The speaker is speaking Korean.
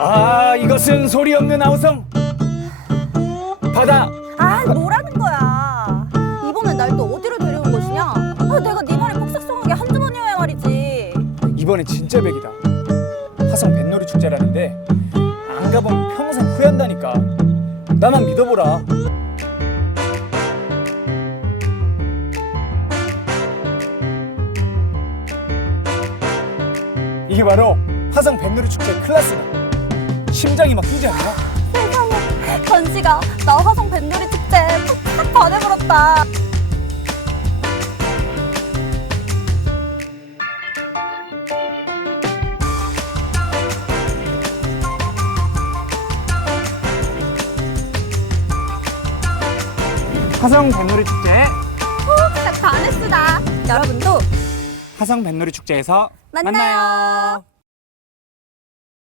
아 이것은 소리 없는 아우성. 바다. 아 뭐라는 거야? 이번엔 날또 어디로 데려온 것이냐? 아, 내가 네 말에 폭삭성하게 한두 번이어야 말이지. 이번엔 진짜 백이다. 화성 뱃놀이 축제라는데 안 가보면 평생 후회한다니까. 나만 믿어보라. 이게 바로 화성 뱃놀이 축제 클라스다 심장이 막 뛰지 않냐? 세상에 건지가 나 화성 뱃놀이 축제 팍팍 반해버렸다 화성 뱃놀이 축제 푹싹 반했으다 여러분도 화성 뱃놀이 축제에서 만나요.